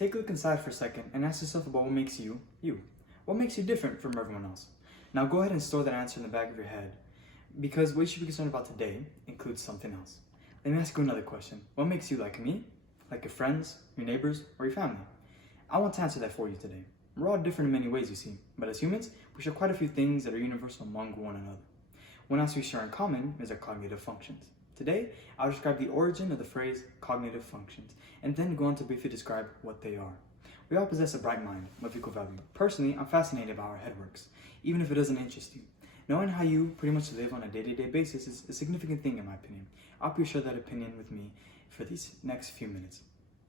Take a look inside for a second and ask yourself about what makes you, you. What makes you different from everyone else? Now go ahead and store that answer in the back of your head, because what you should be concerned about today includes something else. Let me ask you another question. What makes you like me, like your friends, your neighbors, or your family? I want to answer that for you today. We're all different in many ways, you see, but as humans, we share quite a few things that are universal among one another. One else we share in common is our cognitive functions. Today, I'll describe the origin of the phrase cognitive functions, and then go on to briefly describe what they are. We all possess a bright mind of equal value. Personally, I'm fascinated by how our head works, even if it doesn't interest you. Knowing how you pretty much live on a day-to-day basis is a significant thing in my opinion. I hope you share that opinion with me for these next few minutes.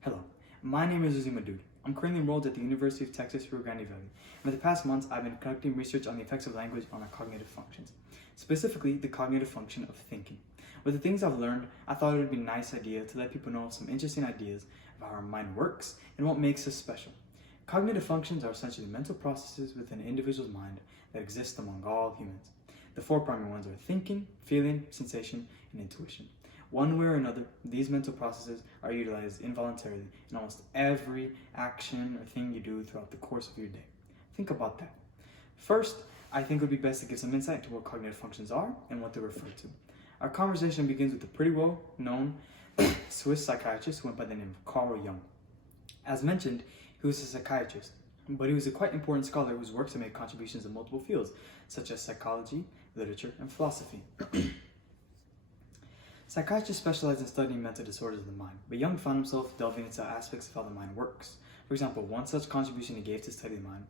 Hello, my name is Azim Adoud. I'm currently enrolled at the University of Texas, Rio Grande Valley. And for the past months, I've been conducting research on the effects of language on our cognitive functions, specifically the cognitive function of thinking. With the things I've learned, I thought it would be a nice idea to let people know some interesting ideas of how our mind works and what makes us special. Cognitive functions are essentially mental processes within an individual's mind that exist among all humans. The four primary ones are thinking, feeling, sensation, and intuition. One way or another, these mental processes are utilized involuntarily in almost every action or thing you do throughout the course of your day. Think about that. First, I think it would be best to give some insight into what cognitive functions are and what they refer to. Our conversation begins with a pretty well-known Swiss psychiatrist who went by the name of Carl Jung. As mentioned, he was a psychiatrist, but he was a quite important scholar whose works have made contributions in multiple fields, such as psychology, literature, and philosophy. Psychiatrists specialize in studying mental disorders of the mind, but Jung found himself delving into aspects of how the mind works. For example, one such contribution he gave to study the mind,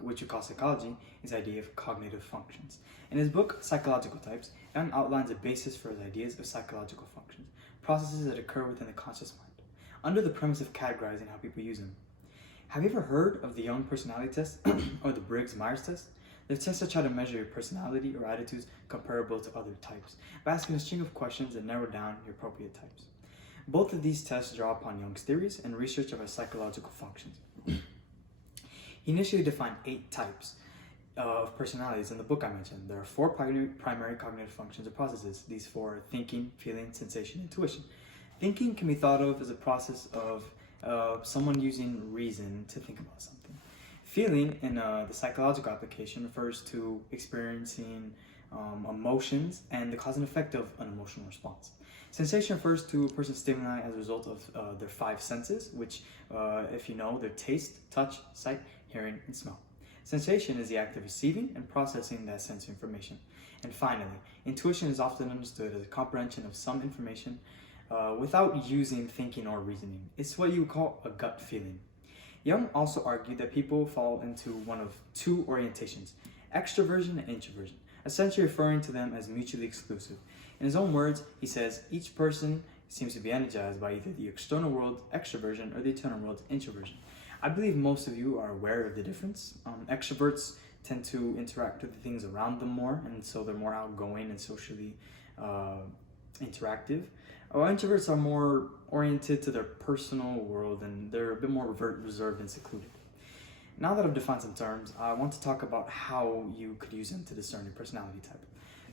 which we call psychology, is the idea of cognitive functions. In his book, Psychological Types, Jung outlines a basis for his ideas of psychological functions, processes that occur within the conscious mind, under the premise of categorizing how people use them. Have you ever heard of the Jung personality test or the Briggs-Myers test? The tests that try to measure your personality or attitudes comparable to other types by asking a string of questions that narrow down your appropriate types. Both of these tests draw upon Jung's theories and research of our psychological functions. He initially defined 8 types of personalities in the book I mentioned. There are 4 primary cognitive functions or processes. These 4 are thinking, feeling, sensation, and intuition. Thinking can be thought of as a process of someone using reason to think about something. Feeling, in the psychological application, refers to experiencing emotions and the cause and effect of an emotional response. Sensation refers to a person's stimuli as a result of their 5 senses, which, if you know, they're taste, touch, sight, hearing, and smell. Sensation is the act of receiving and processing that sensory information. And finally, intuition is often understood as a comprehension of some information without using thinking or reasoning. It's what you would call a gut feeling. Jung also argued that people fall into one of 2 orientations, extroversion and introversion, essentially referring to them as mutually exclusive. In his own words, he says each person seems to be energized by either the external world, extroversion, or the internal world, introversion. I believe most of you are aware of the difference. Extroverts tend to interact with the things around them more, and so they're more outgoing and socially interactive. Introverts are more oriented to their personal world and they're a bit more reserved and secluded. Now that I've defined some terms, I want to talk about how you could use them to discern your personality type.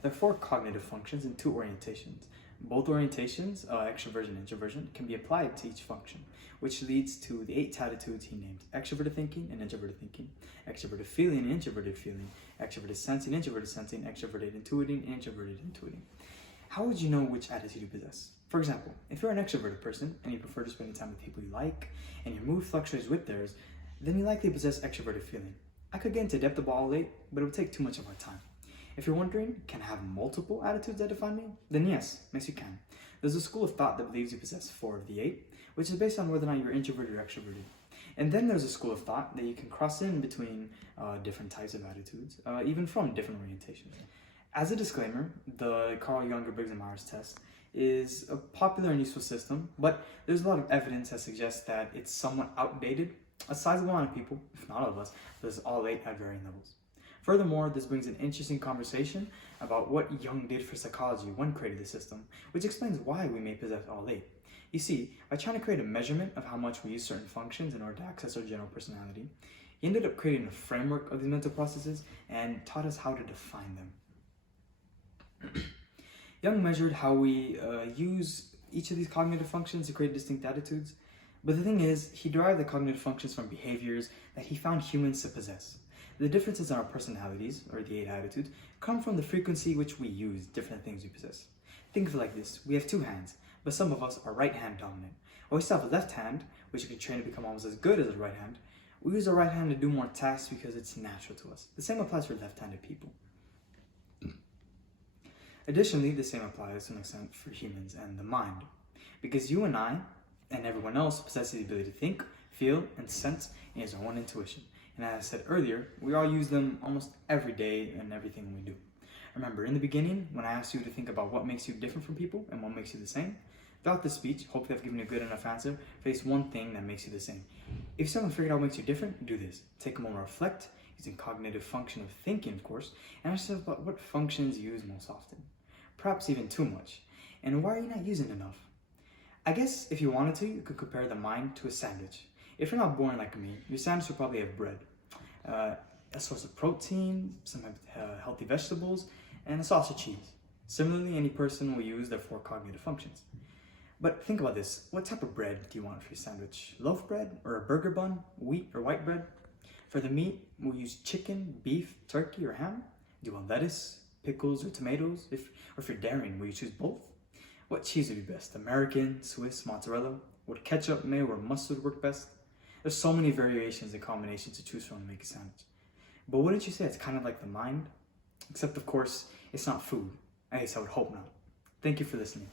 There are 4 cognitive functions and 2 orientations. Both orientations, extroversion and introversion, can be applied to each function, which leads to the 8 attitudes he named: extroverted thinking and introverted thinking, extroverted feeling and introverted feeling, extroverted sensing, introverted sensing, extroverted intuiting, and introverted intuiting. How would you know which attitude you possess? For example, if you're an extroverted person and you prefer to spend time with people you like, and your mood fluctuates with theirs, then you likely possess extroverted feeling. I could get into depth about all 8, but it would take too much of our time. If you're wondering, can I have multiple attitudes that define me? Then yes you can. There's a school of thought that believes you possess 4 of the 8, which is based on whether or not you're introverted or extroverted. And then there's a school of thought that you can cross in between different types of attitudes, even from different orientations. As a disclaimer, the Carl Jung Briggs-Myers test is a popular and useful system, but there's a lot of evidence that suggests that it's somewhat outdated. A sizable amount of people, if not all of us, possess all 8 at varying levels. Furthermore, this brings an interesting conversation about what Jung did for psychology when creating the system, which explains why we may possess all 8. You see, by trying to create a measurement of how much we use certain functions in order to access our general personality, he ended up creating a framework of these mental processes and taught us how to define them. Jung measured how we use each of these cognitive functions to create distinct attitudes. But the thing is, he derived the cognitive functions from behaviors that he found humans to possess. The differences in our personalities, or the 8 attitudes, come from the frequency which we use different things we possess. Think of it like this: we have 2 hands, but some of us are right hand dominant. Or we still have a left hand, which you can train to become almost as good as a right hand. We use our right hand to do more tasks because it's natural to us. The same applies for left-handed people. Additionally, the same applies to an extent for humans and the mind. Because you and I, and everyone else, possess the ability to think, feel, and sense in his own intuition. And as I said earlier, we all use them almost every day in everything we do. Remember, in the beginning, when I asked you to think about what makes you different from people and what makes you the same, throughout this speech, hopefully I've given you a good enough answer for this one thing that makes you the same. If you haven't figured out what makes you different, do this. Take a moment to reflect, using cognitive function of thinking, of course, and ask yourself about what functions you use most often. Perhaps even too much. And why are you not using enough? I guess if you wanted to, you could compare the mind to a sandwich. If you're not born like me, your sandwich will probably have bread, a source of protein, some healthy vegetables, and a sauce of cheese. Similarly, any person will use their 4 cognitive functions. But think about this: what type of bread do you want for your sandwich? Loaf bread, or a burger bun, wheat or white bread? For the meat, we'll use chicken, beef, turkey, or ham. Do you want lettuce, pickles, or tomatoes? Or if you're daring, will you choose both? What cheese would be best? American, Swiss, mozzarella? Would ketchup, mayo, or mustard work best? There's so many variations and combinations to choose from to make a sandwich. But wouldn't you say it's kind of like the mind? Except, of course, it's not food. At least I would hope not. Thank you for listening.